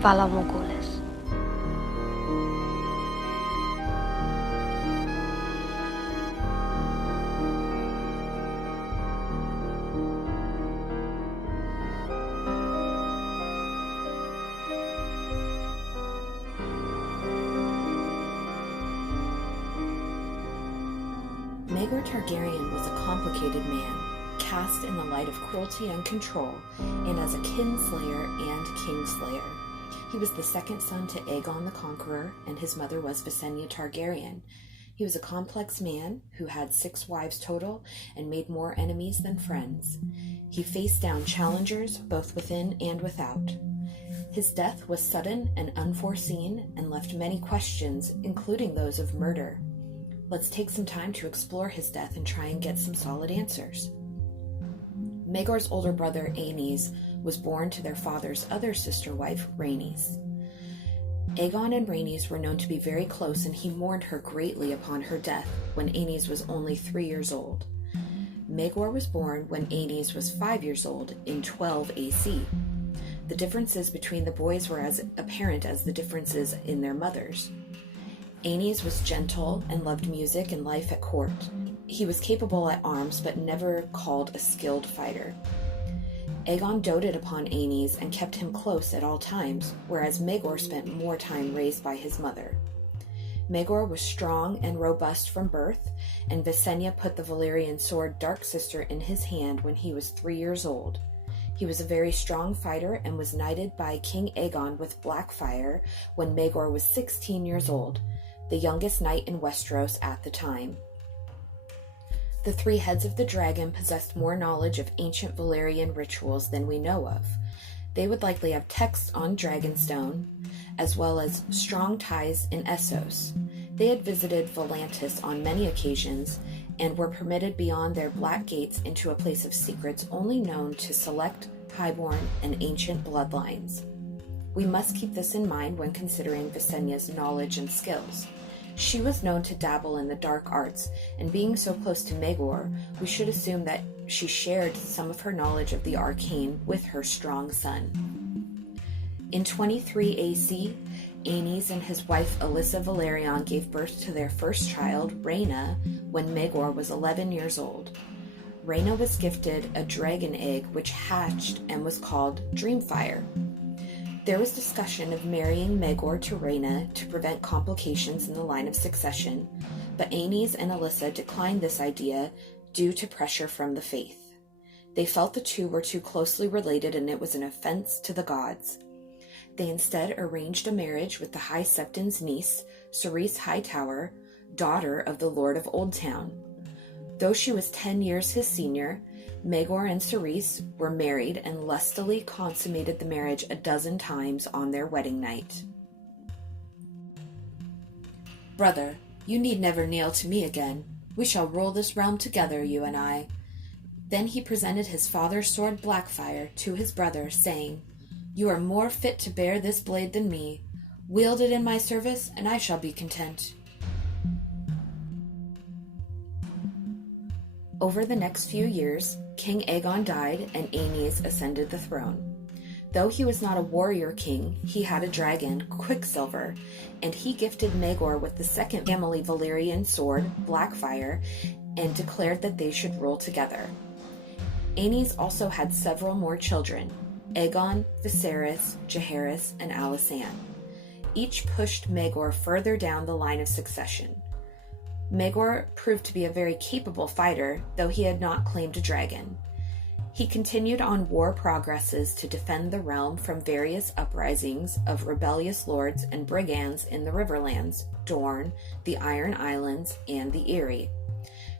Valamogulis. Maegor Targaryen was a complicated man, cast in the light of cruelty and control, and as a kinslayer and kingslayer. He was the second son to Aegon the Conqueror, and his mother was Visenya Targaryen. He was a complex man who had 6 wives total and made more enemies than friends. He faced down challengers both within and without. His death was sudden and unforeseen and left many questions, including those of murder. Let's take some time to explore his death and try and get some solid answers. Maegor's older brother, Aenys, was born to their father's other sister wife, Rhaenys. Aegon and Rhaenys were known to be very close, and he mourned her greatly upon her death when Aenys was only 3 years old. Maegor was born when Aenys was 5 years old in 12 AC. The differences between the boys were as apparent as the differences in their mothers. Aenys was gentle and loved music and life at court. He was capable at arms, but never called a skilled fighter. Aegon doted upon Aenys and kept him close at all times, whereas Maegor spent more time raised by his mother. Maegor was strong and robust from birth, and Visenya put the Valyrian sword Dark Sister in his hand when he was 3 years old. He was a very strong fighter and was knighted by King Aegon with Blackfire when Maegor was 16 years old, the youngest knight in Westeros at the time. The 3 heads of the dragon possessed more knowledge of ancient Valyrian rituals than we know of. They would likely have texts on Dragonstone, as well as strong ties in Essos. They had visited Volantis on many occasions, and were permitted beyond their black gates into a place of secrets only known to select, highborn, and ancient bloodlines. We must keep this in mind when considering Visenya's knowledge and skills. She was known to dabble in the dark arts, and being so close to Maegor, we should assume that she shared some of her knowledge of the arcane with her strong son. In 23 AC, Aenys and his wife Alyssa Velaryon gave birth to their first child, Rhaena, when Maegor was 11 years old. Rhaena was gifted a dragon egg which hatched and was called Dreamfire. There was discussion of marrying Maegor to Rhaena to prevent complications in the line of succession, but Aenys and Alyssa declined this idea due to pressure from the faith. They felt the two were too closely related and it was an offense to the gods. They instead arranged a marriage with the High Septon's niece, Cerys Hightower, daughter of the Lord of Oldtown. Though she was 10 years his senior, Maegor and Cerys were married and lustily consummated the marriage 12 times on their wedding night. "Brother, you need never kneel to me again. We shall rule this realm together, you and I." Then he presented his father's sword Blackfire to his brother, saying, "You are more fit to bear this blade than me. Wield it in my service, and I shall be content." Over the next few years, King Aegon died and Aenys ascended the throne. Though he was not a warrior king, he had a dragon, Quicksilver, and he gifted Maegor with the second family Valyrian sword, Blackfire, and declared that they should rule together. Aenys also had several more children, Aegon, Viserys, Jaehaerys, and Alysanne. Each pushed Maegor further down the line of succession. Maegor proved to be a very capable fighter, though he had not claimed a dragon. He continued on war progresses to defend the realm from various uprisings of rebellious lords and brigands in the Riverlands, Dorne, the Iron Islands, and the Eyrie.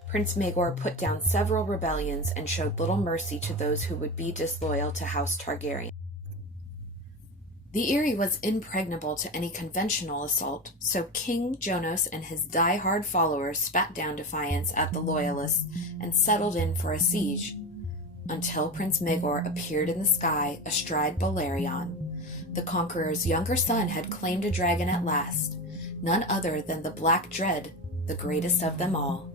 Prince Maegor put down several rebellions and showed little mercy to those who would be disloyal to House Targaryen. The Eyrie was impregnable to any conventional assault, so King Jonos and his die-hard followers spat down defiance at the Loyalists and settled in for a siege, until Prince Maegor appeared in the sky astride Balerion. The Conqueror's younger son had claimed a dragon at last, none other than the Black Dread, the greatest of them all.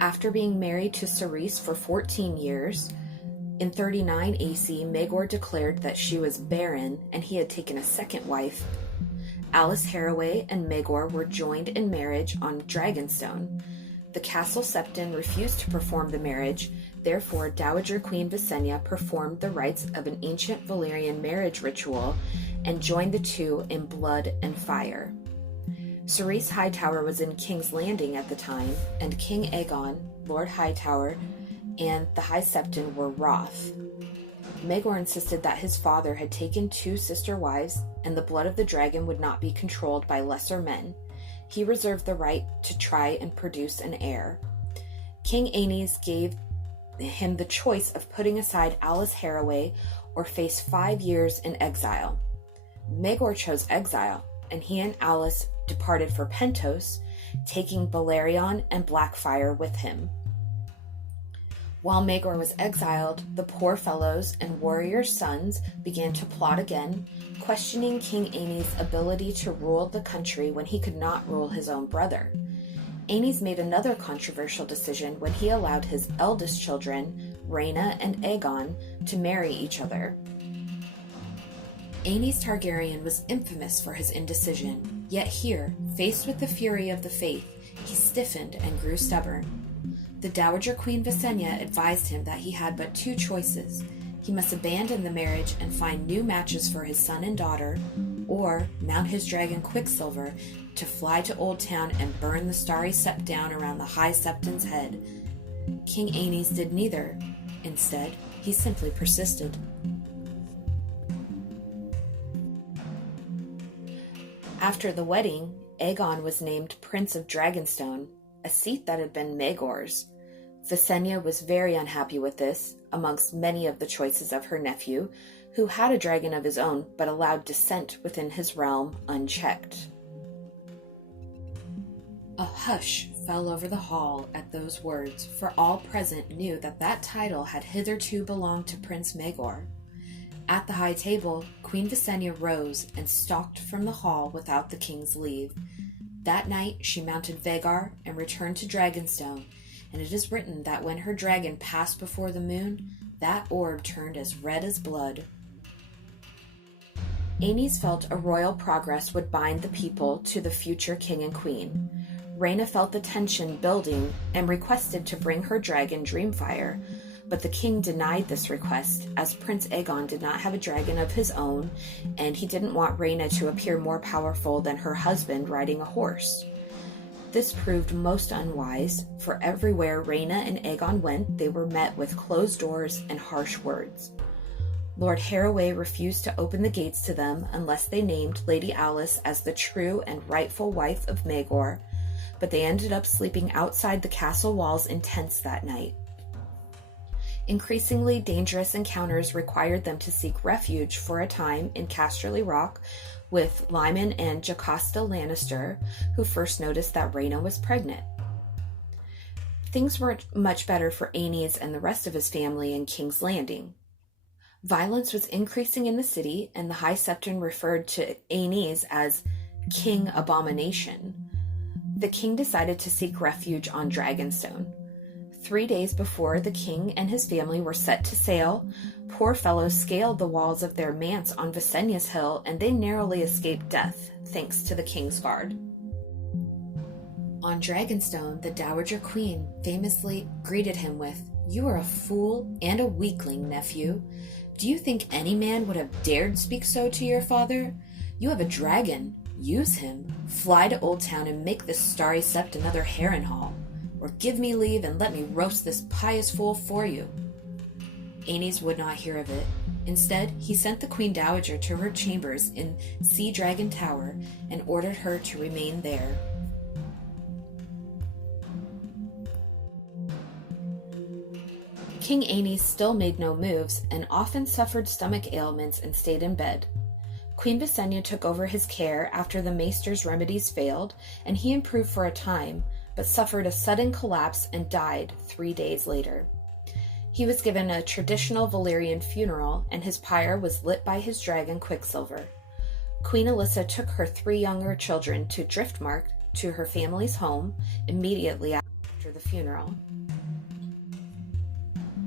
After being married to Cerys for 14 years, In 39 AC, Maegor declared that she was barren and he had taken a second wife. Alis Haraway and Maegor were joined in marriage on Dragonstone. The castle septon refused to perform the marriage, therefore Dowager Queen Visenya performed the rites of an ancient Valyrian marriage ritual and joined the two in blood and fire. Cerys Hightower was in King's Landing at the time, and King Aegon, Lord Hightower, and the High Septon were wroth. Maegor insisted that his father had taken two sister wives, and the blood of the dragon would not be controlled by lesser men. He reserved the right to try and produce an heir. King Aenys gave him the choice of putting aside Alis Haraway or face 5 years in exile. Maegor chose exile, and he and Alis departed for Pentos, taking Balerion and Blackfyre with him. While Maegor was exiled, the poor fellows and warriors' sons began to plot again, questioning King Aenys' ability to rule the country when he could not rule his own brother. Aenys made another controversial decision when he allowed his eldest children, Rhaena and Aegon, to marry each other. Aenys Targaryen was infamous for his indecision, yet here, faced with the fury of the faith, he stiffened and grew stubborn. The Dowager Queen Visenya advised him that he had but two choices. He must abandon the marriage and find new matches for his son and daughter, or mount his dragon Quicksilver to fly to Old Town and burn the starry sept down around the High Septon's head. King Aenys did neither. Instead, he simply persisted. After the wedding, Aegon was named Prince of Dragonstone, a seat that had been Maegor's. Visenya was very unhappy with this, amongst many of the choices of her nephew, who had a dragon of his own but allowed dissent within his realm unchecked. A hush fell over the hall at those words, for all present knew that that title had hitherto belonged to Prince Maegor. At the high table, Queen Visenya rose and stalked from the hall without the king's leave. That night she mounted Vhagar and returned to Dragonstone, and it is written that when her dragon passed before the moon, that orb turned as red as blood. Aenys felt a royal progress would bind the people to the future king and queen. Rhaena felt the tension building and requested to bring her dragon Dreamfire, but the king denied this request, as Prince Aegon did not have a dragon of his own, and he didn't want Rhaena to appear more powerful than her husband riding a horse. This proved most unwise, for everywhere Rhaena and Aegon went, they were met with closed doors and harsh words. Lord Haraway refused to open the gates to them unless they named Lady Alis as the true and rightful wife of Maegor, but they ended up sleeping outside the castle walls in tents that night. Increasingly dangerous encounters required them to seek refuge for a time in Casterly Rock with Lyman and Jocasta Lannister, who first noticed that Rhaena was pregnant. Things weren't much better for Aenys and the rest of his family in King's Landing. Violence was increasing in the city, and the High Septon referred to Aenys as King Abomination. The king decided to seek refuge on Dragonstone. 3 days before the king and his family were set to sail, poor fellows scaled the walls of their manse on Visenya's hill, and they narrowly escaped death, thanks to the king's guard. On Dragonstone, the Dowager Queen famously greeted him with, "You are a fool and a weakling, nephew. Do you think any man would have dared speak so to your father? You have a dragon. Use him. Fly to Old Town and make this starry sept another Harrenhal. Or give me leave and let me roast this pious fool for you." Aenys would not hear of it. Instead, he sent the Queen Dowager to her chambers in Sea Dragon Tower and ordered her to remain there. King Aenys still made no moves and often suffered stomach ailments and stayed in bed. Queen Visenya took over his care after the maester's remedies failed, and he improved for a time, but suffered a sudden collapse and died 3 days later. He was given a traditional Valyrian funeral, and his pyre was lit by his dragon Quicksilver. Queen Alyssa took her 3 younger children to Driftmark to her family's home immediately after the funeral.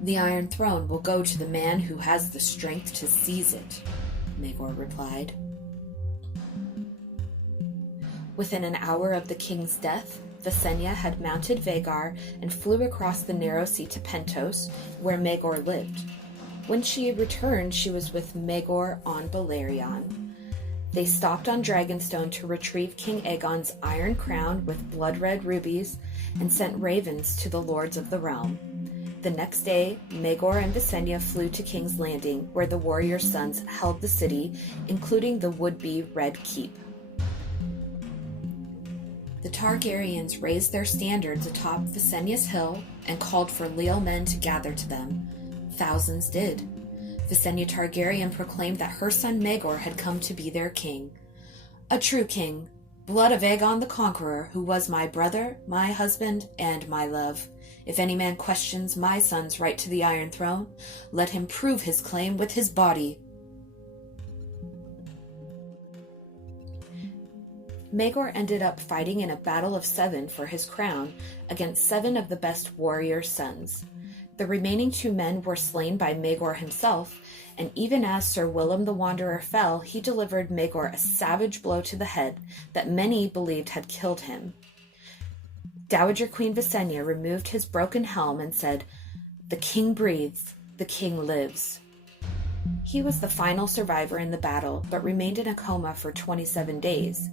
"The Iron Throne will go to the man who has the strength to seize it," Maegor replied. Within an hour of the king's death, Visenya had mounted Vhagar and flew across the narrow sea to Pentos, where Maegor lived. When she returned, she was with Maegor on Balerion. They stopped on Dragonstone to retrieve King Aegon's iron crown with blood-red rubies and sent ravens to the lords of the realm. The next day, Maegor and Visenya flew to King's Landing, where the warrior sons held the city, including the would-be Red Keep. The Targaryens raised their standards atop Visenya's hill and called for leal men to gather to them. Thousands did. Visenya Targaryen proclaimed that her son Maegor had come to be their king. "A true king, blood of Aegon the Conqueror, who was my brother, my husband, and my love. If any man questions my son's right to the Iron Throne, let him prove his claim with his body." Maegor ended up fighting in a battle of 7 for his crown against 7 of the best warrior sons. The remaining 2 men were slain by Maegor himself, and even as Sir Willem the Wanderer fell, he delivered Maegor a savage blow to the head that many believed had killed him. Dowager Queen Visenya removed his broken helm and said, "The king breathes, the king lives." He was the final survivor in the battle, but remained in a coma for 27 days.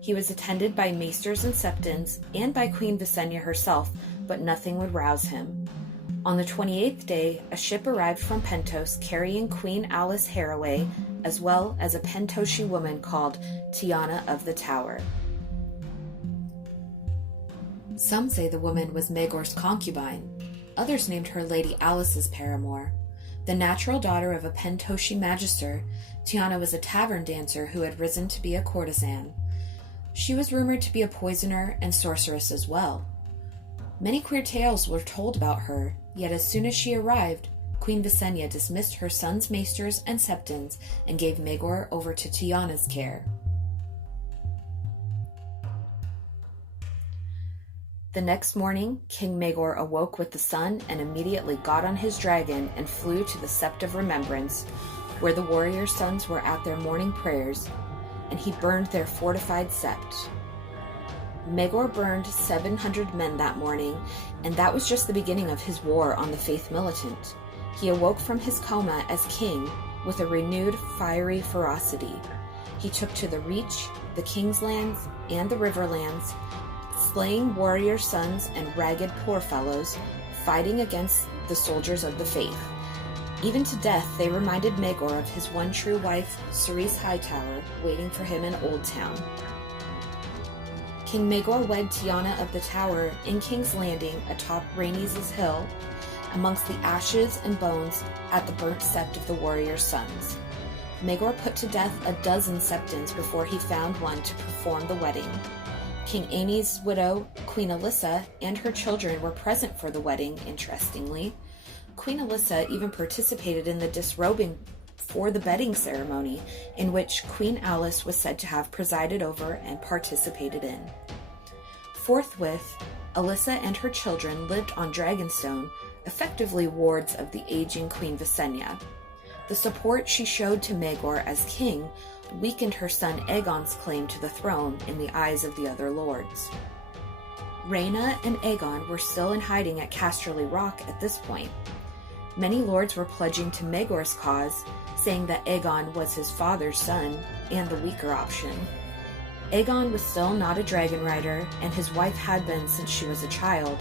He was attended by maesters and septons and by Queen Visenya herself, but nothing would rouse him. On the 28th day, a ship arrived from Pentos carrying Queen Alice Haraway, as well as a Pentoshi woman called Tiana of the Tower. Some say the woman was Maegor's concubine. Others named her Lady Alice's paramour. The natural daughter of a Pentoshi magister, Tiana was a tavern dancer who had risen to be a courtesan. She was rumored to be a poisoner and sorceress as well. Many queer tales were told about her, yet as soon as she arrived, Queen Visenya dismissed her son's maesters and septons and gave Maegor over to Tiana's care. The next morning, King Maegor awoke with the sun and immediately got on his dragon and flew to the Sept of Remembrance, where the warrior sons were at their morning prayers, and he burned their fortified sept. Maegor burned 700 men that morning, and that was just the beginning of his war on the Faith Militant. He awoke from his coma as king with a renewed fiery ferocity. He took to the Reach, the Kingslands, and the Riverlands, slaying warrior sons and ragged poor fellows, fighting against the soldiers of the faith. Even to death, they reminded Maegor of his one true wife, Cerise Hightower, waiting for him in Old Town. King Maegor wed Tiana of the Tower in King's Landing atop Rhaenys' hill, amongst the ashes and bones at the burnt sept of the warrior sons. Maegor put to death a dozen septons before he found one to perform the wedding. King Aenys' widow, Queen Alyssa, and her children were present for the wedding, interestingly. Queen Alyssa even participated in the disrobing for the bedding ceremony, in which Queen Alice was said to have presided over and participated in. Forthwith, Alyssa and her children lived on Dragonstone, effectively wards of the aging Queen Visenya. The support she showed to Maegor as king weakened her son Aegon's claim to the throne in the eyes of the other lords. Rhaena and Aegon were still in hiding at Casterly Rock at this point. Many lords were pledging to Maegor's cause, saying that Aegon was his father's son and the weaker option. Aegon was still not a dragon rider, and his wife had been since she was a child.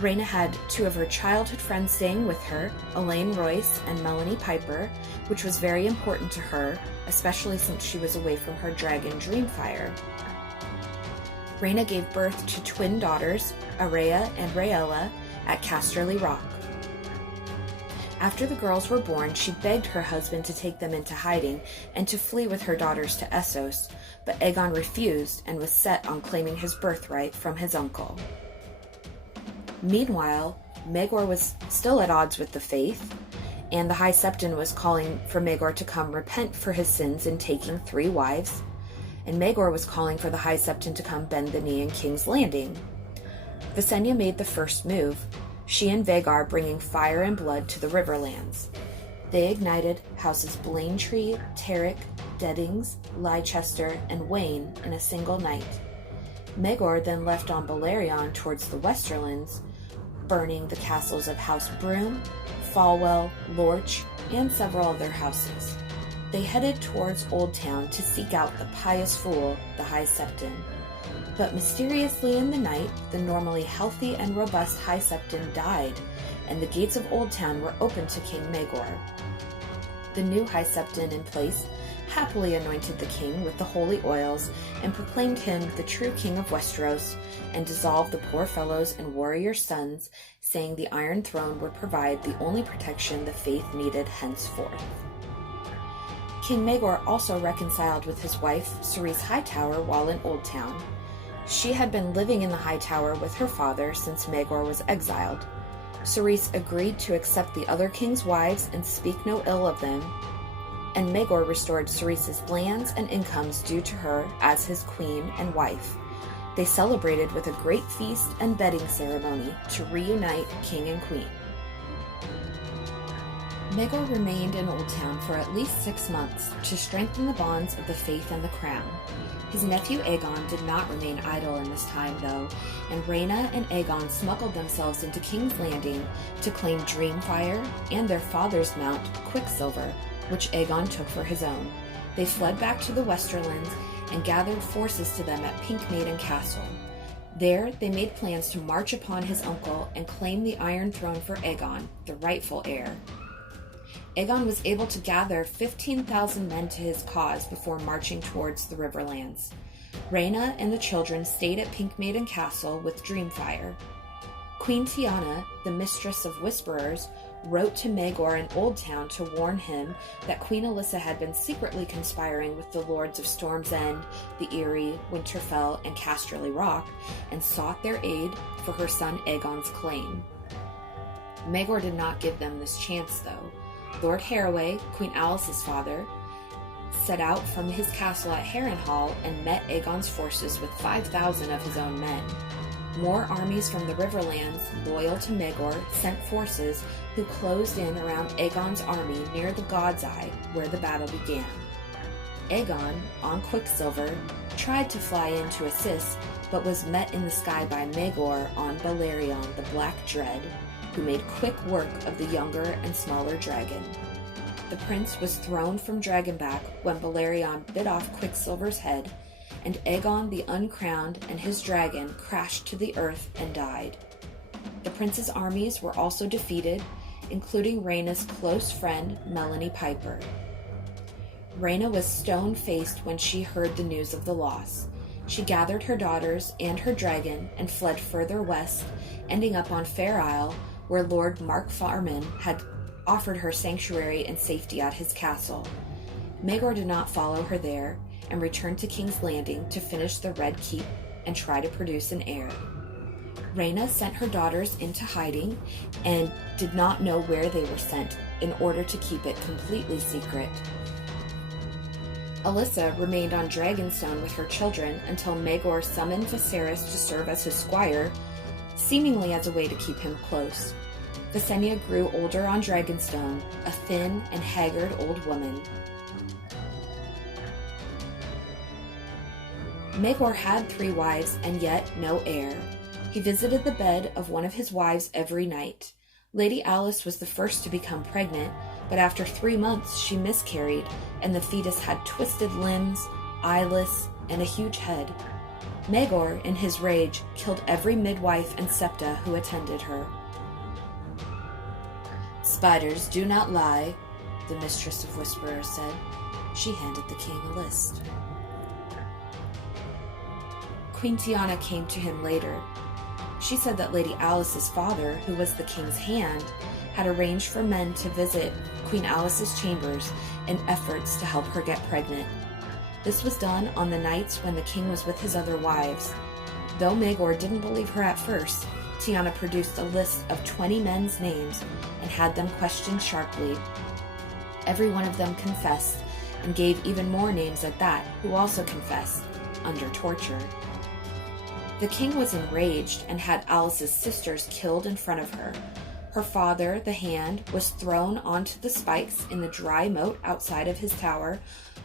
Rhaena had 2 of her childhood friends staying with her, Elaine Royce and Melanie Piper, which was very important to her, especially since she was away from her dragon Dreamfire. Rhaena gave birth to twin daughters, Araya and Rhaella, at Casterly Rock. After the girls were born, she begged her husband to take them into hiding and to flee with her daughters to Essos, but Aegon refused and was set on claiming his birthright from his uncle. Meanwhile, Maegor was still at odds with the faith, and the High Septon was calling for Maegor to come repent for his sins in taking 3 wives, and Maegor was calling for the High Septon to come bend the knee in King's Landing. Visenya made the first move. she and Vhagar bringing fire and blood to the Riverlands. They ignited houses Blaintree, Terrick, Deddings, Leicester, and Wayne in a single night. Maegor then left on Balerion towards the Westerlands, burning the castles of House Broom, Falwell, Lorch, and several other houses. They headed towards Old Town to seek out the pious fool, the High Septon. But mysteriously in the night, the normally healthy and robust High Septon died, and the gates of Old Town were opened to King Maegor. The new High Septon in place happily anointed the king with the holy oils and proclaimed him the true king of Westeros, and dissolved the poor fellows and warrior sons, saying the Iron Throne would provide the only protection the faith needed henceforth. King Maegor also reconciled with his wife, Cerys Hightower, while in Old Town. She had been living in the High Tower with her father since Maegor was exiled. Cerys agreed to accept the other king's wives and speak no ill of them, and Maegor restored Cerys' lands and incomes due to her as his queen and wife. They celebrated with a great feast and bedding ceremony to reunite king and queen. Maegor remained in Old Town for at least 6 months to strengthen the bonds of the faith and the crown. His nephew Aegon did not remain idle in this time, though, and Rhaena and Aegon smuggled themselves into King's Landing to claim Dreamfire and their father's mount, Quicksilver, which Aegon took for his own. They fled back to the Westerlands and gathered forces to them at Pink Maiden Castle. There, they made plans to march upon his uncle and claim the Iron Throne for Aegon, the rightful heir. Aegon was able to gather 15,000 men to his cause before marching towards the Riverlands. Rhaena and the children stayed at Pink Maiden Castle with Dreamfire. Queen Tiana, the mistress of Whisperers, wrote to Maegor in Old Town to warn him that Queen Alyssa had been secretly conspiring with the lords of Storm's End, the Eyrie, Winterfell, and Casterly Rock, and sought their aid for her son Aegon's claim. Maegor did not give them this chance, though. Lord Harroway, Queen Alice's father, set out from his castle at Harrenhal and met Aegon's forces with 5,000 of his own men. More armies from the Riverlands, loyal to Maegor, sent forces who closed in around Aegon's army near the God's Eye, where the battle began. Aegon, on Quicksilver, tried to fly in to assist, but was met in the sky by Maegor on Balerion, the Black Dread, who made quick work of the younger and smaller dragon. The prince was thrown from Dragonback when Balerion bit off Quicksilver's head, and Aegon the Uncrowned and his dragon crashed to the earth and died. The prince's armies were also defeated, including Rhaena's close friend Melanie Piper. Rhaena was stone-faced when she heard the news of the loss. She gathered her daughters and her dragon and fled further west, ending up on Fair Isle, where Lord Mark Farman had offered her sanctuary and safety at his castle. Maegor did not follow her there, and returned to King's Landing to finish the Red Keep and try to produce an heir. Rhaena sent her daughters into hiding and did not know where they were sent in order to keep it completely secret. Alyssa remained on Dragonstone with her children until Maegor summoned Viserys to serve as his squire, seemingly as a way to keep him close. Visenya grew older on Dragonstone, a thin and haggard old woman. Maegor had 3 wives and yet no heir. He visited the bed of one of his wives every night. Lady Alice was the first to become pregnant, but after 3 months she miscarried, and the fetus had twisted limbs, eyeless, and a huge head. Maegor, in his rage, killed every midwife and septa who attended her. "Spiders do not lie," the mistress of Whisperers said. She handed the king a list. Queen Tiana came to him later. She said that Lady Alice's father, who was the king's hand, had arranged for men to visit Queen Alice's chambers in efforts to help her get pregnant. This was done on the nights when the king was with his other wives. Though Maegor didn't believe her at first, Tiana produced a list of 20 men's names and had them questioned sharply. Every one of them confessed, and gave even more names at that, who also confessed, under torture. The king was enraged and had Alice's sisters killed in front of her. Her father, the Hand, was thrown onto the spikes in the dry moat outside of his tower,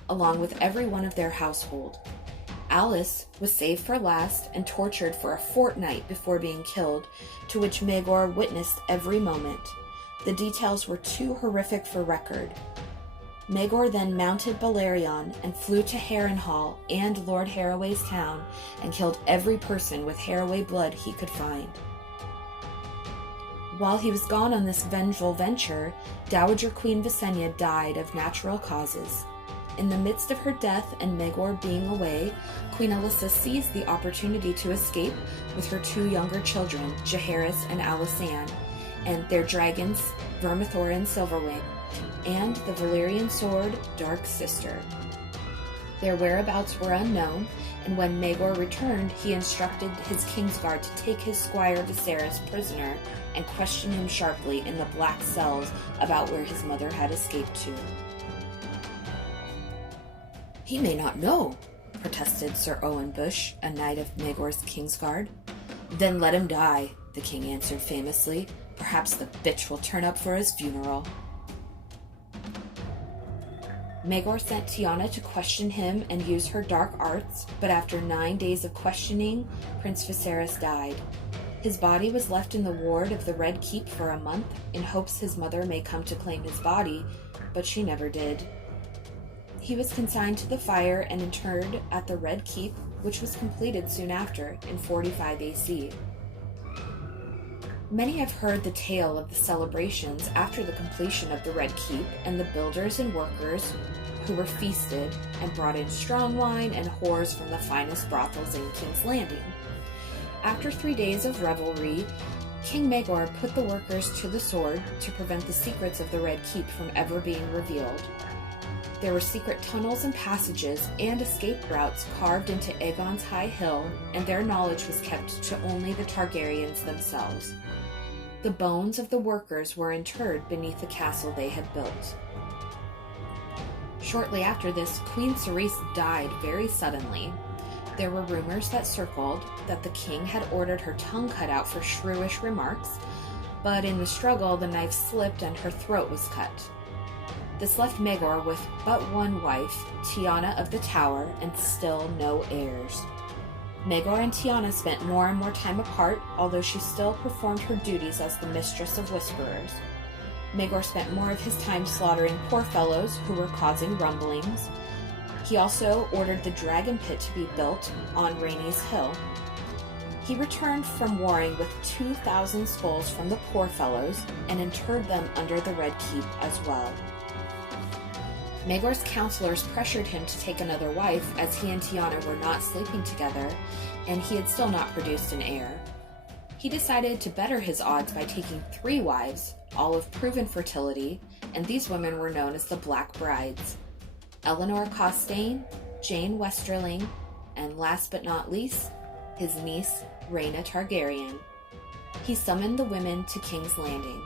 along with every one of their household. Alice was saved for last and tortured for a fortnight before being killed, to which Maegor witnessed every moment. The details were too horrific for record. Maegor then mounted Balerion and flew to Harrenhal and Lord Harroway's town and killed every person with Harroway blood he could find. While he was gone on this vengeful venture, Dowager Queen Visenya died of natural causes. In the midst of her death and Maegor being away, Queen Alyssa seized the opportunity to escape with her two younger children, Jaehaerys and Alysanne, and their dragons, Vermithor and Silverwing, and the Valyrian sword, Dark Sister. Their whereabouts were unknown, and when Maegor returned, he instructed his Kingsguard to take his squire Viserys prisoner and question him sharply in the black cells about where his mother had escaped to. "He may not know," protested Sir Owen Bush, a knight of Maegor's Kingsguard. "Then let him die," the king answered famously. "Perhaps the bitch will turn up for his funeral." Maegor sent Tiana to question him and use her dark arts, but after 9 days of questioning, Prince Viserys died. His body was left in the ward of the Red Keep for a month in hopes his mother may come to claim his body, but she never did. He was consigned to the fire and interred at the Red Keep, which was completed soon after, in 45 AC. Many have heard the tale of the celebrations after the completion of the Red Keep and the builders and workers who were feasted and brought in strong wine and whores from the finest brothels in King's Landing. After 3 days of revelry, King Maegor put the workers to the sword to prevent the secrets of the Red Keep from ever being revealed. There were secret tunnels and passages and escape routes carved into Aegon's high hill, and their knowledge was kept to only the Targaryens themselves. The bones of the workers were interred beneath the castle they had built. Shortly after this, Queen Cerys died very suddenly. There were rumors that circled that the king had ordered her tongue cut out for shrewish remarks, but in the struggle the knife slipped and her throat was cut. This left Maegor with but one wife, Tiana of the Tower, and still no heirs. Maegor and Tiana spent more and more time apart, although she still performed her duties as the mistress of Whisperers. Maegor spent more of his time slaughtering poor fellows who were causing rumblings. He also ordered the dragon pit to be built on Rhaenys Hill. He returned from warring with 2,000 skulls from the poor fellows and interred them under the Red Keep as well. Maegor's counselors pressured him to take another wife, as he and Tiana were not sleeping together, and he had still not produced an heir. He decided to better his odds by taking 3 wives, all of proven fertility, and these women were known as the Black Brides: Eleanor Costain, Jane Westerling, and last but not least, his niece, Rhaena Targaryen. He summoned the women to King's Landing.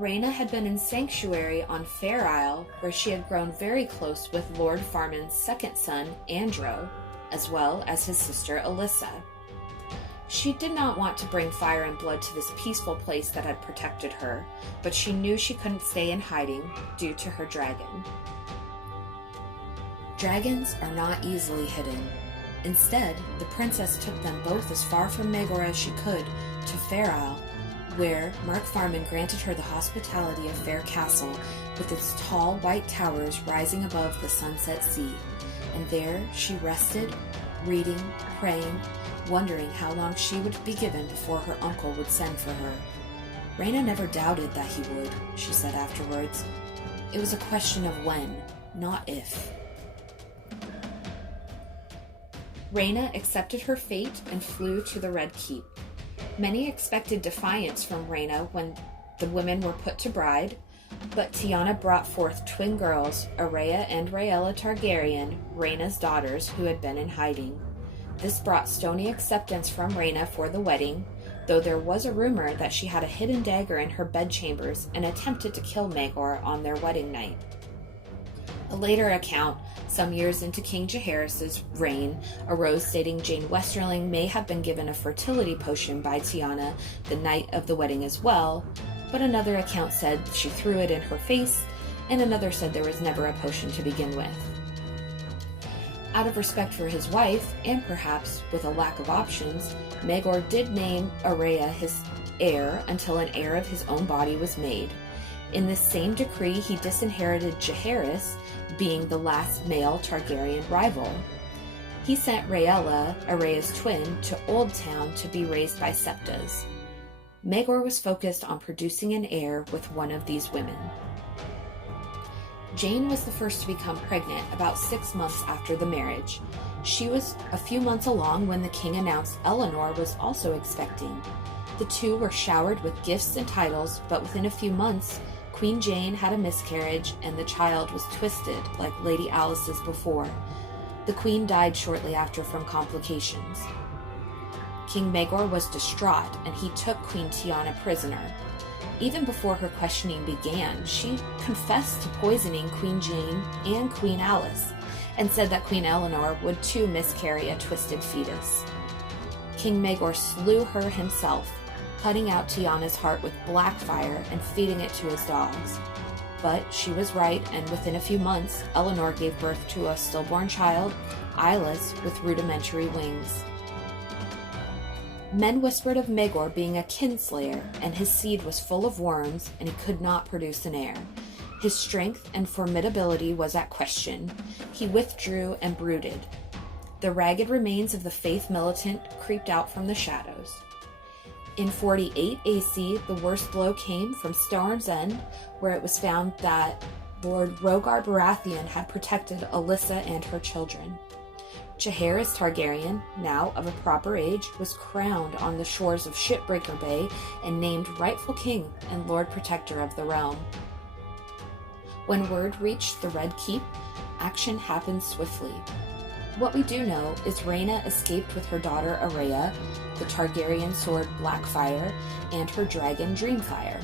Rhaena had been in sanctuary on Fair Isle, where she had grown very close with Lord Farman's second son, Andro, as well as his sister Alyssa. She did not want to bring fire and blood to this peaceful place that had protected her, but she knew she couldn't stay in hiding due to her dragon. Dragons are not easily hidden. Instead, the princess took them both as far from Maegor as she could, to Fair Isle, where Mark Farman granted her the hospitality of Fair Castle, with its tall white towers rising above the sunset sea. And there she rested, reading, praying, wondering how long she would be given before her uncle would send for her. Rhaena never doubted that he would, she said afterwards. It was a question of when, not if. Rhaena accepted her fate and flew to the Red Keep. Many expected defiance from Rhaena when the women were put to bride, but Tiana brought forth twin girls, Araya and Rhaella Targaryen, Rhaena's daughters, who had been in hiding. This brought stony acceptance from Rhaena for the wedding, though there was a rumor that she had a hidden dagger in her bedchambers and attempted to kill Maegor on their wedding night. A later account, some years into King Jaehaerys' reign, arose stating Jane Westerling may have been given a fertility potion by Tiana the night of the wedding as well, but another account said she threw it in her face, and another said there was never a potion to begin with. Out of respect for his wife, and perhaps with a lack of options, Maegor did name Araya his heir until an heir of his own body was made. In this same decree, he disinherited Jaehaerys, being the last male Targaryen rival. He sent Rhaella, Araya's twin, to Old Town to be raised by septas. Maegor was focused on producing an heir with one of these women. Jane was the first to become pregnant about 6 months after the marriage. She was a few months along when the king announced Eleanor was also expecting. The two were showered with gifts and titles, but within a few months, Queen Jane had a miscarriage and the child was twisted like Lady Alice's before. The queen died shortly after from complications. King Maegor was distraught and he took Queen Tiana prisoner. Even before her questioning began, she confessed to poisoning Queen Jane and Queen Alice, and said that Queen Eleanor would too miscarry a twisted fetus. King Maegor slew her himself, cutting out Tiana's heart with black fire and feeding it to his dogs. But she was right, and within a few months, Eleanor gave birth to a stillborn child, eyeless, with rudimentary wings. Men whispered of Maegor being a kinslayer, and his seed was full of worms, and he could not produce an heir. His strength and formidability was at question. He withdrew and brooded. The ragged remains of the faith militant creeped out from the shadows. In 48 AC, the worst blow came from Storm's End, where it was found that Lord Rhaegar Baratheon had protected Alyssa and her children. Jaehaerys Targaryen, now of a proper age, was crowned on the shores of Shipbreaker Bay and named rightful king and Lord Protector of the realm. When word reached the Red Keep, action happened swiftly. What we do know is Rhaena escaped with her daughter Araya, the Targaryen sword Blackfire, and her dragon Dreamfire.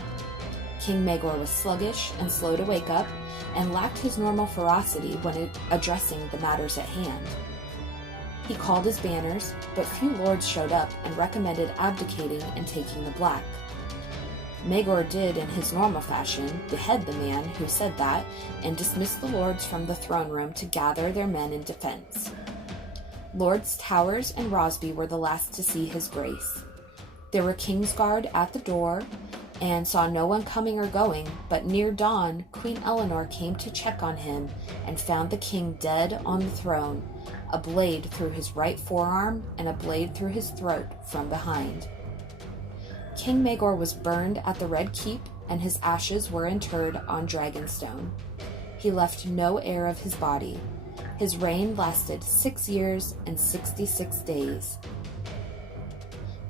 King Maegor was sluggish and slow to wake up, and lacked his normal ferocity when addressing the matters at hand. He called his banners, but few lords showed up and recommended abdicating and taking the black. Maegor did, in his normal fashion, behead the man who said that, and dismissed the lords from the throne room to gather their men in defense. Lords Towers and Rosby were the last to see his grace. There were Kingsguard at the door, and saw no one coming or going, but near dawn, Queen Eleanor came to check on him, and found the king dead on the throne, a blade through his right forearm and a blade through his throat from behind. King Maegor was burned at the Red Keep, and his ashes were interred on Dragonstone. He left no heir of his body. His reign lasted 6 years and 66 days.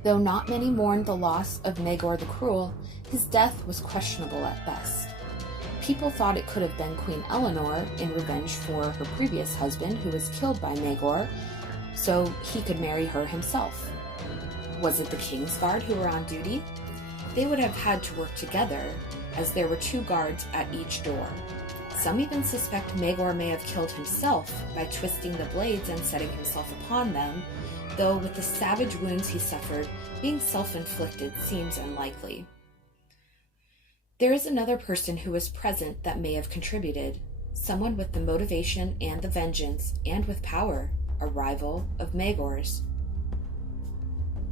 Though not many mourned the loss of Maegor the Cruel, his death was questionable at best. People thought it could have been Queen Eleanor in revenge for her previous husband, who was killed by Maegor, so he could marry her himself. Was it the Kingsguard who were on duty? They would have had to work together, as there were 2 guards at each door. Some even suspect Maegor may have killed himself by twisting the blades and setting himself upon them, though with the savage wounds he suffered, being self-inflicted seems unlikely. There is another person who was present that may have contributed, someone with the motivation and the vengeance, and with power, a rival of Maegor's.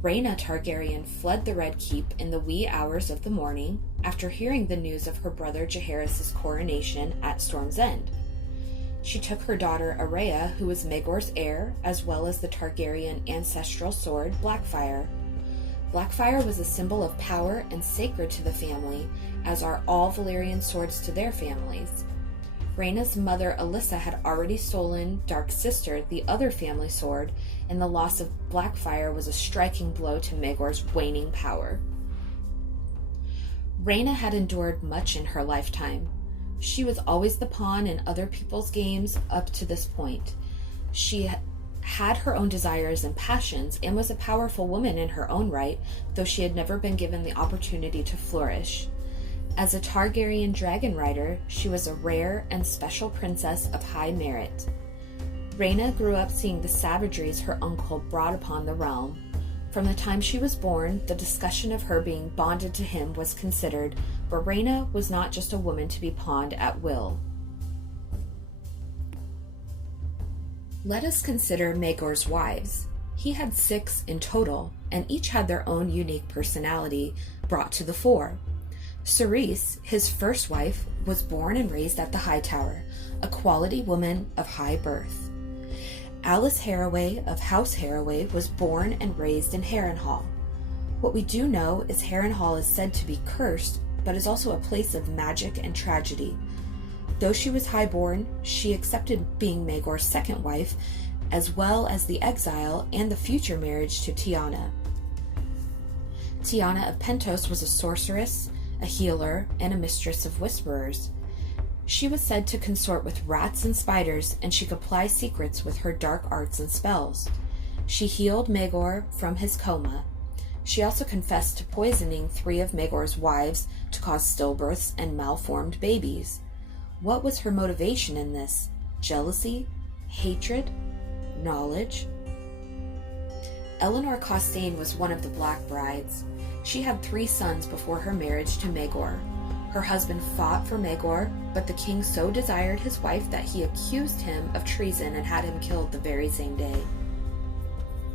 Rhaena Targaryen fled the Red Keep in the wee hours of the morning after hearing the news of her brother Jaehaerys' coronation at Storm's End. She took her daughter Araya, who was Maegor's heir, as well as the Targaryen ancestral sword Blackfire. Blackfire was a symbol of power and sacred to the family, as are all Valyrian swords to their families. Rhaena's mother Alyssa had already stolen Dark Sister, the other family sword, and the loss of Blackfire was a striking blow to Maegor's waning power. Rhaena had endured much in her lifetime. She was always the pawn in other people's games up to this point. She had her own desires and passions, and was a powerful woman in her own right, though she had never been given the opportunity to flourish. As a Targaryen dragon rider, she was a rare and special princess of high merit. Rhaena grew up seeing the savageries her uncle brought upon the realm. From the time she was born, the discussion of her being bonded to him was considered, but Rhaena was not just a woman to be pawned at will. Let us consider Maegor's wives. He had 6 in total, and each had their own unique personality brought to the fore. Cerys, his first wife, was born and raised at the High Tower, a quality woman of high birth. Alice Haraway of House Haraway was born and raised in Harrenhal. What we do know is Harrenhal is said to be cursed, but is also a place of magic and tragedy. Though she was highborn, she accepted being Maegor's second wife, as well as the exile and the future marriage to Tiana. Tiana of Pentos was a sorceress, a healer, and a mistress of whisperers. She was said to consort with rats and spiders, and she could apply secrets with her dark arts and spells. She healed Maegor from his coma. She also confessed to poisoning 3 of Maegor's wives to cause stillbirths and malformed babies. What was her motivation in this? Jealousy? Hatred? Knowledge? Eleanor Costain was one of the Black Brides. She had 3 sons before her marriage to Maegor. Her husband fought for Maegor, but the king so desired his wife that he accused him of treason and had him killed the very same day.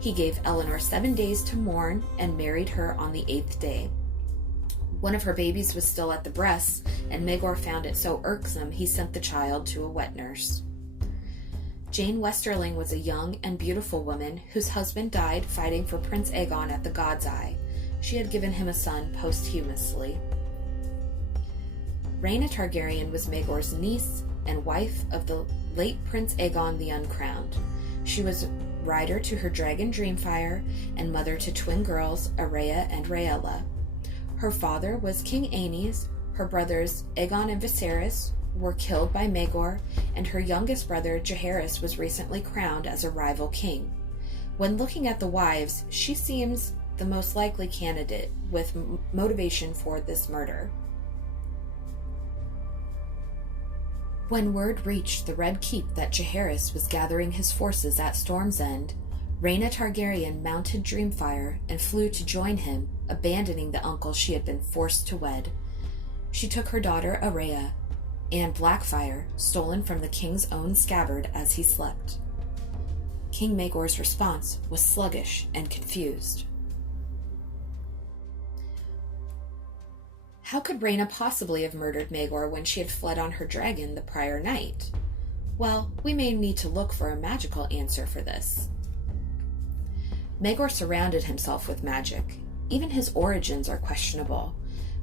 He gave Eleanor 7 days to mourn and married her on the 8th day. One of her babies was still at the breasts, and Maegor found it so irksome he sent the child to a wet nurse. Jane Westerling was a young and beautiful woman whose husband died fighting for Prince Aegon at the God's Eye. She had given him a son posthumously. Rhaena Targaryen was Maegor's niece and wife of the late Prince Aegon the Uncrowned. She was rider to her dragon Dreamfire and mother to twin girls Araya and Rhaella. Her father was King Aenys. Her brothers Aegon and Viserys were killed by Maegor, and her youngest brother Jaehaerys was recently crowned as a rival king. When looking at the wives, she seems the most likely candidate with motivation for this murder. When word reached the Red Keep that Jaehaerys was gathering his forces at Storm's End, Rhaena Targaryen mounted Dreamfire and flew to join him, abandoning the uncle she had been forced to wed. She took her daughter Araya and Blackfire, stolen from the king's own scabbard as he slept. King Maegor's response was sluggish and confused. How could Rhaena possibly have murdered Maegor when she had fled on her dragon the prior night? Well, we may need to look for a magical answer for this. Maegor surrounded himself with magic. Even his origins are questionable.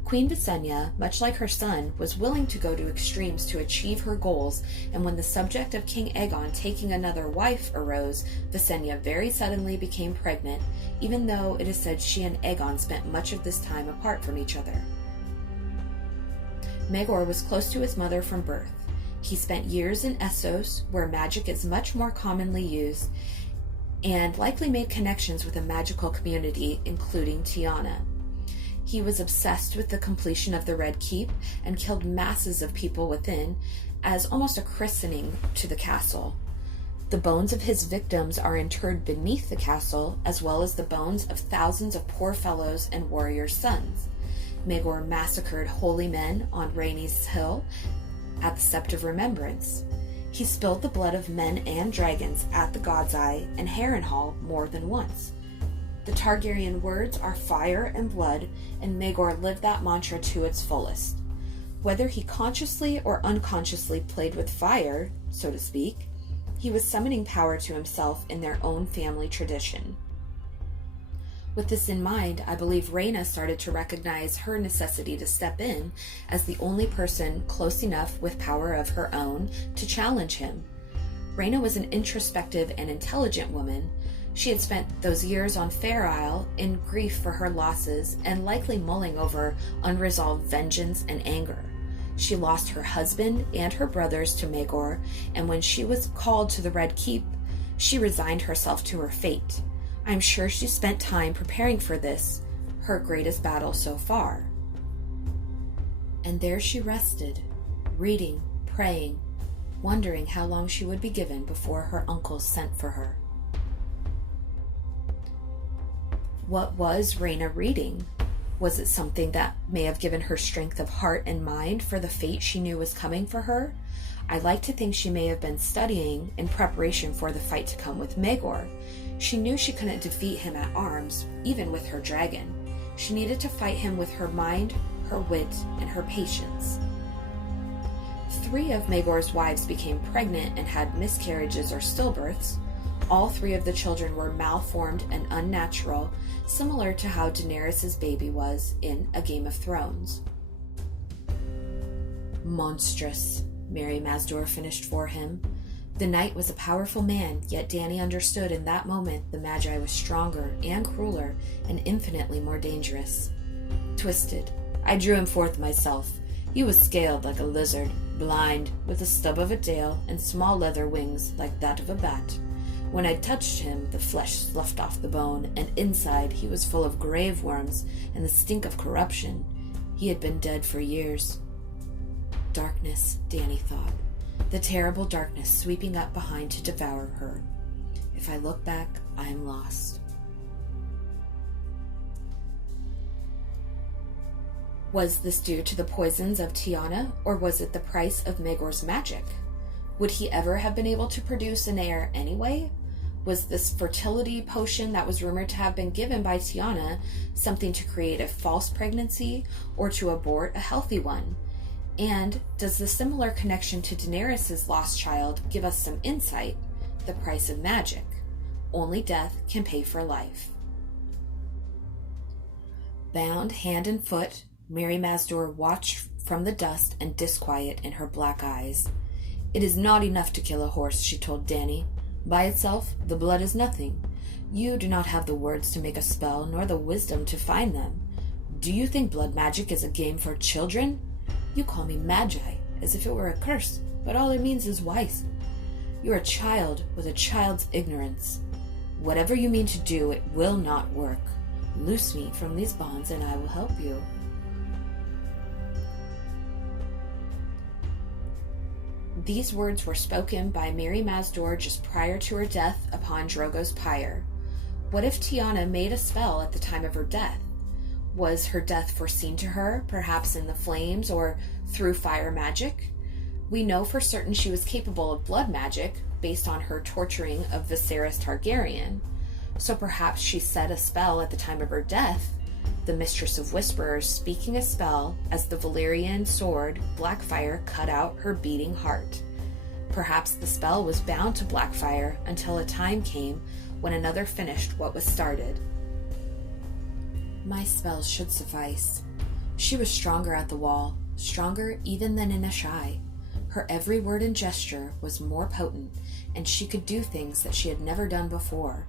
Queen Visenya, much like her son, was willing to go to extremes to achieve her goals, and when the subject of King Aegon taking another wife arose, Visenya very suddenly became pregnant, even though it is said she and Aegon spent much of this time apart from each other. Maegor was close to his mother from birth. He spent years in Essos, where magic is much more commonly used, and likely made connections with a magical community, including Tiana. He was obsessed with the completion of the Red Keep and killed masses of people within as almost a christening to the castle. The bones of his victims are interred beneath the castle, as well as the bones of thousands of poor fellows and warriors' sons. Maegor massacred holy men on Rhaenys Hill at the Sept of Remembrance. He spilled the blood of men and dragons at the God's Eye and Harrenhal more than once. The Targaryen words are fire and blood, and Maegor lived that mantra to its fullest. Whether he consciously or unconsciously played with fire, so to speak, he was summoning power to himself in their own family tradition. With this in mind, I believe Rhaena started to recognize her necessity to step in as the only person close enough with power of her own to challenge him. Rhaena was an introspective and intelligent woman. She had spent those years on Fair Isle in grief for her losses and likely mulling over unresolved vengeance and anger. She lost her husband and her brothers to Maegor, and when she was called to the Red Keep, she resigned herself to her fate. I'm sure she spent time preparing for this, her greatest battle so far. And there she rested, reading, praying, wondering how long she would be given before her uncle sent for her. What was Rhaena reading? Was it something that may have given her strength of heart and mind for the fate she knew was coming for her? I like to think she may have been studying in preparation for the fight to come with Maegor. She knew she couldn't defeat him at arms, even with her dragon. She needed to fight him with her mind, her wit, and her patience. 3 of Maegor's wives became pregnant and had miscarriages or stillbirths. All 3 of the children were malformed and unnatural, similar to how Daenerys' baby was in A Game of Thrones. Monstrous, Mirri Maz Duur finished for him. The knight was a powerful man, yet Dany understood in that moment the Magi was stronger and crueler and infinitely more dangerous. Twisted, I drew him forth myself. He was scaled like a lizard, blind, with the stub of a tail and small leather wings like that of a bat. When I touched him, the flesh sloughed off the bone, and inside he was full of grave worms and the stink of corruption. He had been dead for years. Darkness, Dany thought. The terrible darkness sweeping up behind to devour her. If I look back, I am lost. Was this due to the poisons of Tiana, or was it the price of Maegor's magic? Would he ever have been able to produce an heir anyway? Was this fertility potion that was rumored to have been given by Tiana something to create a false pregnancy or to abort a healthy one? And does the similar connection to Daenerys' lost child give us some insight? The price of magic. Only death can pay for life. Bound hand and foot, Mirri Maz Duur watched from the dust and disquiet in her black eyes. It is not enough to kill a horse, she told Dany. By itself, the blood is nothing. You do not have the words to make a spell, nor the wisdom to find them. Do you think blood magic is a game for children? You call me magi, as if it were a curse, but all it means is wise. You're a child with a child's ignorance. Whatever you mean to do, it will not work. Loose me from these bonds and I will help you. These words were spoken by Mirri Maz Duur just prior to her death upon Drogo's pyre. What if Tiana made a spell at the time of her death? Was her death foreseen to her, perhaps in the flames or through fire magic? We know for certain she was capable of blood magic, based on her torturing of Viserys Targaryen. So perhaps she set a spell at the time of her death, the Mistress of Whisperers speaking a spell as the Valyrian sword Blackfire cut out her beating heart. Perhaps the spell was bound to Blackfire until a time came when another finished what was started. My spells should suffice. She was stronger at the wall, stronger even than in Ashai. Her every word and gesture was more potent, and she could do things that she had never done before.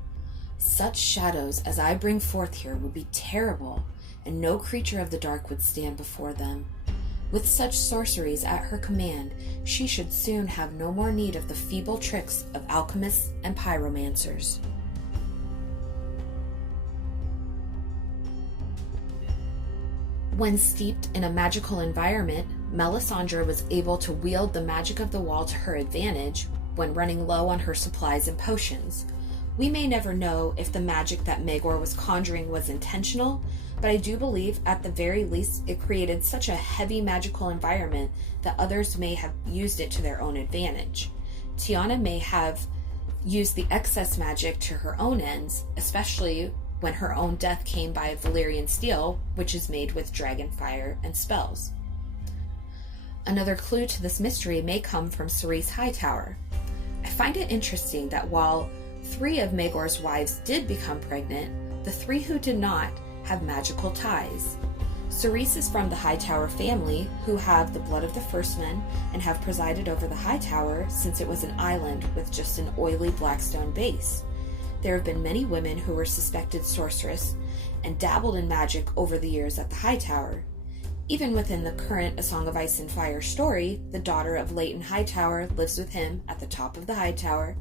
Such shadows as I bring forth here would be terrible, and no creature of the dark would stand before them. With such sorceries at her command, she should soon have no more need of the feeble tricks of alchemists and pyromancers. When steeped in a magical environment, Melisandre was able to wield the magic of the wall to her advantage when running low on her supplies and potions. We may never know if the magic that Maegor was conjuring was intentional, but I do believe at the very least it created such a heavy magical environment that others may have used it to their own advantage. Tiana may have used the excess magic to her own ends, especially when her own death came by Valyrian steel, which is made with dragon fire and spells. Another clue to this mystery may come from Cerys Hightower. I find it interesting that while 3 of Maegor's wives did become pregnant, the 3 who did not have magical ties. Cerys is from the Hightower family, who have the blood of the first men and have presided over the Hightower since it was an island with just an oily blackstone base. There have been many women who were suspected sorceress and dabbled in magic over the years at the Hightower. Even within the current A Song of Ice and Fire story, the daughter of Leighton Hightower lives with him at the top of the Hightower.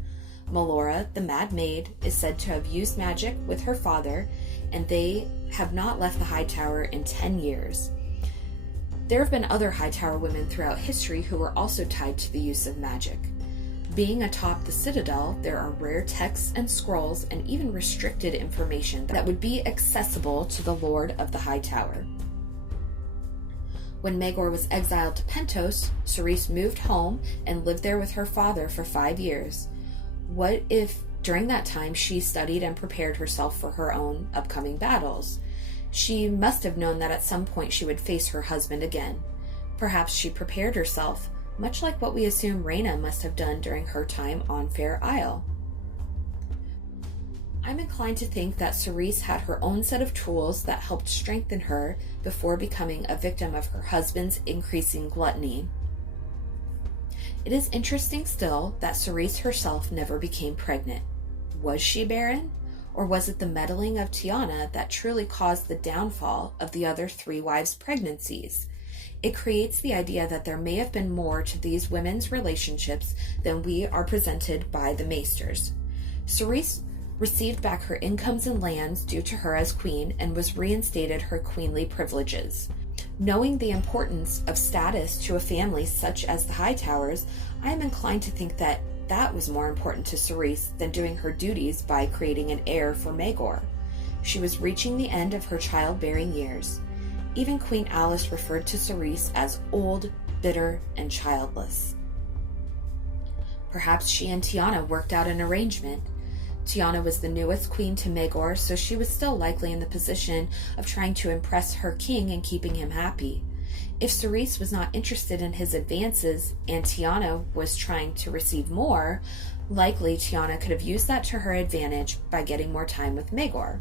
Melora, the Mad Maid, is said to have used magic with her father, and they have not left the Hightower in 10 years. There have been other Hightower women throughout history who were also tied to the use of magic. Being atop the citadel, there are rare texts and scrolls and even restricted information that would be accessible to the Lord of the Hightower. When Maegor was exiled to Pentos, Cerys moved home and lived there with her father for 5 years. What if during that time she studied and prepared herself for her own upcoming battles? She must have known that at some point she would face her husband again. Perhaps she prepared herself, much like what we assume Rhaena must have done during her time on Fair Isle. I'm inclined to think that Cerys had her own set of tools that helped strengthen her before becoming a victim of her husband's increasing gluttony. It is interesting still that Cerys herself never became pregnant. Was she barren? Or was it the meddling of Tiana that truly caused the downfall of the other 3 wives' pregnancies? It creates the idea that there may have been more to these women's relationships than we are presented by the maesters. Cerys received back her incomes and lands due to her as queen and was reinstated her queenly privileges. Knowing the importance of status to a family such as the Hightowers, I am inclined to think that that was more important to Cerys than doing her duties by creating an heir for Maegor. She was reaching the end of her childbearing years. Even Queen Alis referred to Cerys as old, bitter, and childless. Perhaps she and Tiana worked out an arrangement. Tiana was the newest queen to Maegor, so she was still likely in the position of trying to impress her king and keeping him happy. If Cerys was not interested in his advances and Tiana was trying to receive more, likely Tiana could have used that to her advantage by getting more time with Maegor.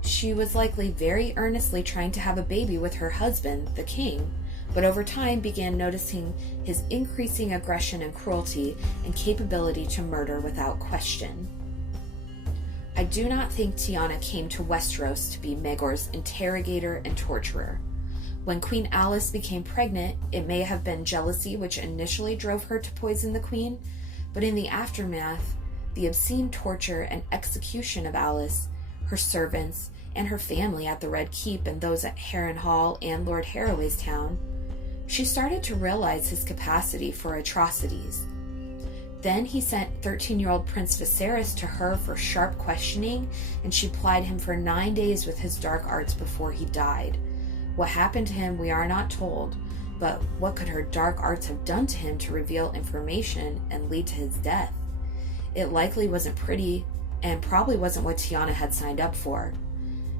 She was likely very earnestly trying to have a baby with her husband, the king, but over time began noticing his increasing aggression and cruelty and capability to murder without question. I do not think Tiana came to Westeros to be Maegor's interrogator and torturer. When Queen Alis became pregnant, it may have been jealousy which initially drove her to poison the queen, but in the aftermath, the obscene torture and execution of Alis, her servants, and her family at the Red Keep and those at Harrenhal and Lord Harroway's town, she started to realize his capacity for atrocities. Then he sent 13-year-old Prince Viserys to her for sharp questioning, and she plied him for 9 days with his dark arts before he died. What happened to him we are not told, but what could her dark arts have done to him to reveal information and lead to his death? It likely wasn't pretty, and probably wasn't what Tiana had signed up for.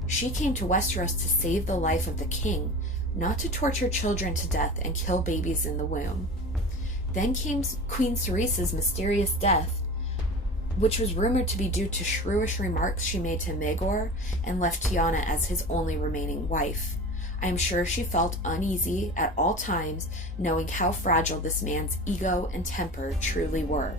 She came to Westeros to save the life of the king, not to torture children to death and kill babies in the womb. Then came Queen Cerys' mysterious death, which was rumored to be due to shrewish remarks she made to Maegor and left Tiana as his only remaining wife. I am sure she felt uneasy at all times, knowing how fragile this man's ego and temper truly were.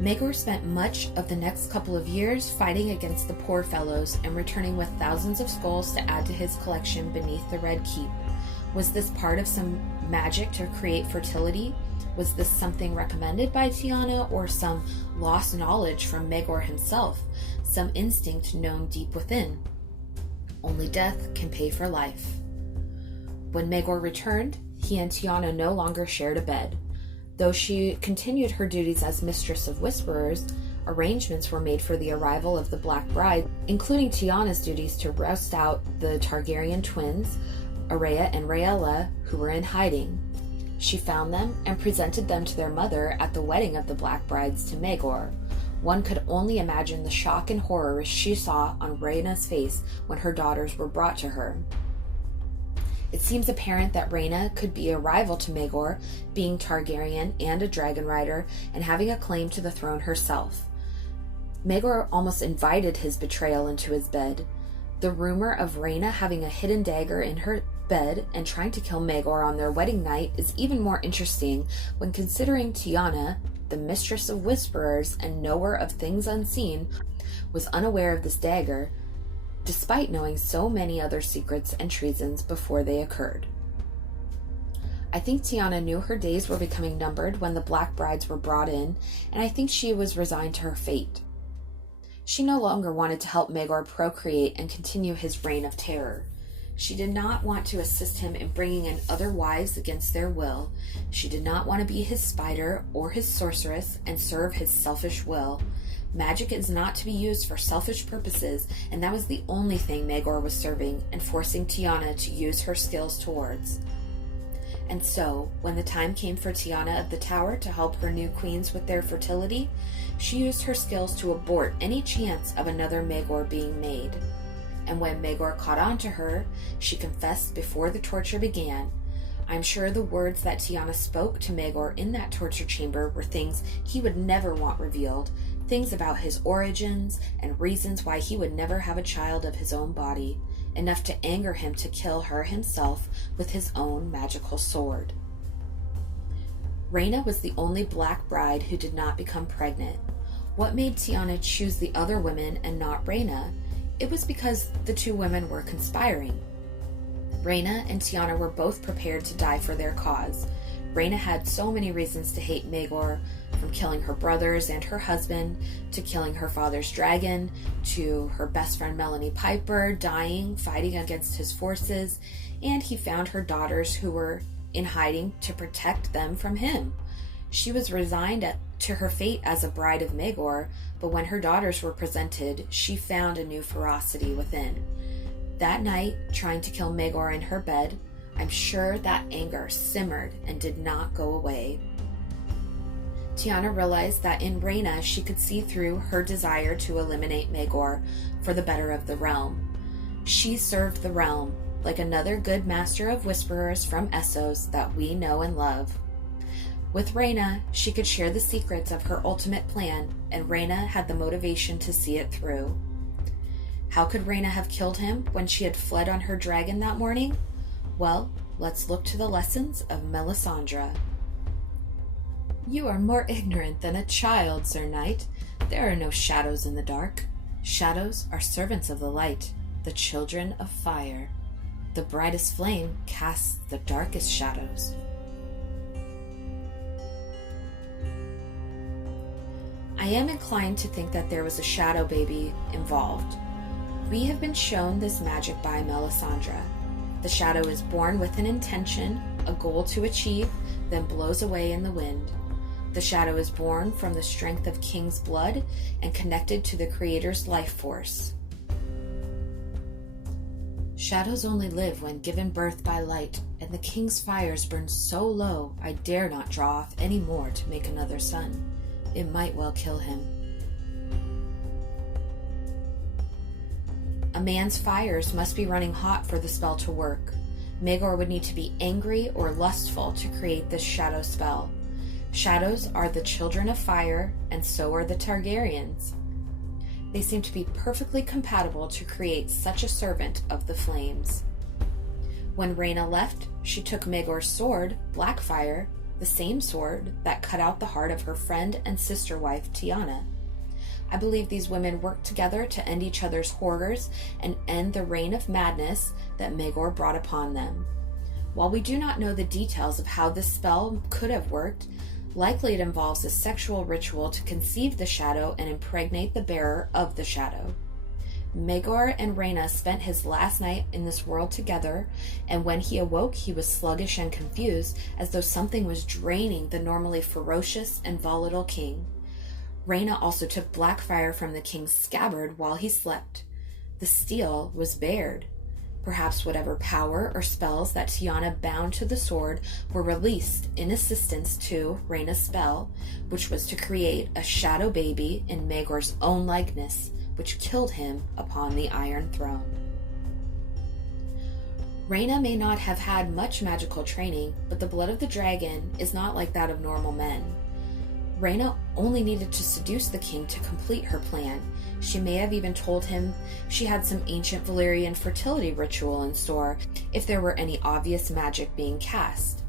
Maegor spent much of the next couple of years fighting against the poor fellows and returning with thousands of skulls to add to his collection beneath the Red Keep. Was this part of some magic to create fertility? Was this something recommended by Tiana, or some lost knowledge from Maegor himself, some instinct known deep within? Only death can pay for life. When Maegor returned, he and Tiana no longer shared a bed. Though she continued her duties as Mistress of Whisperers, arrangements were made for the arrival of the Black Bride, including Tiana's duties to roust out the Targaryen twins, Araya and Rhaella, who were in hiding. She found them and presented them to their mother at the wedding of the Black Brides to Maegor. One could only imagine the shock and horror she saw on Rhaena's face when her daughters were brought to her. It seems apparent that Rhaena could be a rival to Maegor, being Targaryen and a dragon rider, and having a claim to the throne herself. Maegor almost invited his betrayal into his bed. The rumor of Rhaena having a hidden dagger in her bed and trying to kill Maegor on their wedding night is even more interesting when considering Tiana, the Mistress of Whisperers and knower of things unseen, was unaware of this dagger, despite knowing so many other secrets and treasons before they occurred. I think Tiana knew her days were becoming numbered when the Black Brides were brought in, and I think she was resigned to her fate. She no longer wanted to help Maegor procreate and continue his reign of terror. She did not want to assist him in bringing in other wives against their will. She did not want to be his spider or his sorceress and serve his selfish will. Magic is not to be used for selfish purposes, and that was the only thing Maegor was serving and forcing Tiana to use her skills towards. And so, when the time came for Tiana of the Tower to help her new queens with their fertility, she used her skills to abort any chance of another Maegor being made. And when Maegor caught on to her, she confessed before the torture began. I'm sure the words that Tiana spoke to Maegor in that torture chamber were things he would never want revealed, things about his origins and reasons why he would never have a child of his own body, enough to anger him to kill her himself with his own magical sword. Rhaena was the only black bride who did not become pregnant. What made Tiana choose the other women and not Rhaena? It was because the two women were conspiring. Rhaena and Tiana were both prepared to die for their cause. Rhaena had so many reasons to hate Maegor, from killing her brothers and her husband, to killing her father's dragon, to her best friend Melanie Piper dying, fighting against his forces, and he found her daughters who were in hiding to protect them from him. She was resigned to her fate as a bride of Maegor, but when her daughters were presented, she found a new ferocity within. That night, trying to kill Maegor in her bed, I'm sure that anger simmered and did not go away. Tiana realized that in Rhaena she could see through her desire to eliminate Maegor for the better of the realm. She served the realm, like another good master of whisperers from Essos that we know and love. With Rhaena, she could share the secrets of her ultimate plan, and Rhaena had the motivation to see it through. How could Rhaena have killed him when she had fled on her dragon that morning? Well, let's look to the lessons of Melisandre. You are more ignorant than a child, Sir Knight. There are no shadows in the dark. Shadows are servants of the light, the children of fire. The brightest flame casts the darkest shadows. I am inclined to think that there was a shadow baby involved. We have been shown this magic by Melisandre. The shadow is born with an intention, a goal to achieve, then blows away in the wind. The shadow is born from the strength of King's blood and connected to the Creator's life force. Shadows only live when given birth by light, and the King's fires burn so low I dare not draw off any more to make another sun. It might well kill him. A man's fires must be running hot for the spell to work. Maegor would need to be angry or lustful to create this shadow spell. Shadows are the children of fire, and so are the Targaryens. They seem to be perfectly compatible to create such a servant of the flames. When Rhaena left, she took Maegor's sword, Blackfire, the same sword that cut out the heart of her friend and sister wife Tiana. I believe these women worked together to end each other's horrors and end the reign of madness that Maegor brought upon them. While we do not know the details of how this spell could have worked, likely it involves a sexual ritual to conceive the shadow and impregnate the bearer of the shadow. Maegor and Rhaena spent his last night in this world together, and when he awoke he was sluggish and confused, as though something was draining the normally ferocious and volatile king. Rhaena also took Blackfire from the king's scabbard while he slept. The steel was bared. Perhaps whatever power or spells that Tiana bound to the sword were released in assistance to Rhaena's spell, which was to create a shadow baby in Maegor's own likeness, which killed him upon the Iron Throne. Rhaena may not have had much magical training, but the blood of the dragon is not like that of normal men. Rhaena only needed to seduce the king to complete her plan. She may have even told him she had some ancient Valyrian fertility ritual in store if there were any obvious magic being cast.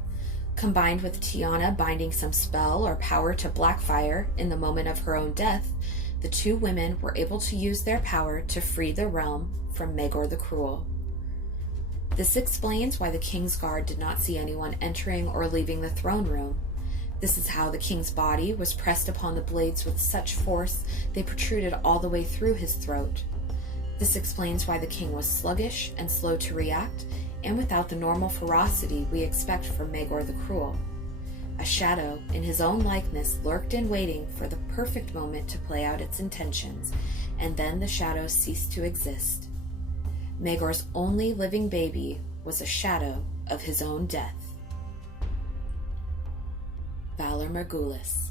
Combined with Tiana binding some spell or power to Blackfire in the moment of her own death, the two women were able to use their power to free the realm from Maegor the Cruel. This explains why the king's guard did not see anyone entering or leaving the throne room. This is how the king's body was pressed upon the blades with such force they protruded all the way through his throat. This explains why the king was sluggish and slow to react, and without the normal ferocity we expect from Maegor the Cruel. A shadow in his own likeness lurked in waiting for the perfect moment to play out its intentions, and then the shadow ceased to exist. Maegor's only living baby was a shadow of his own death. Valor Morgulis.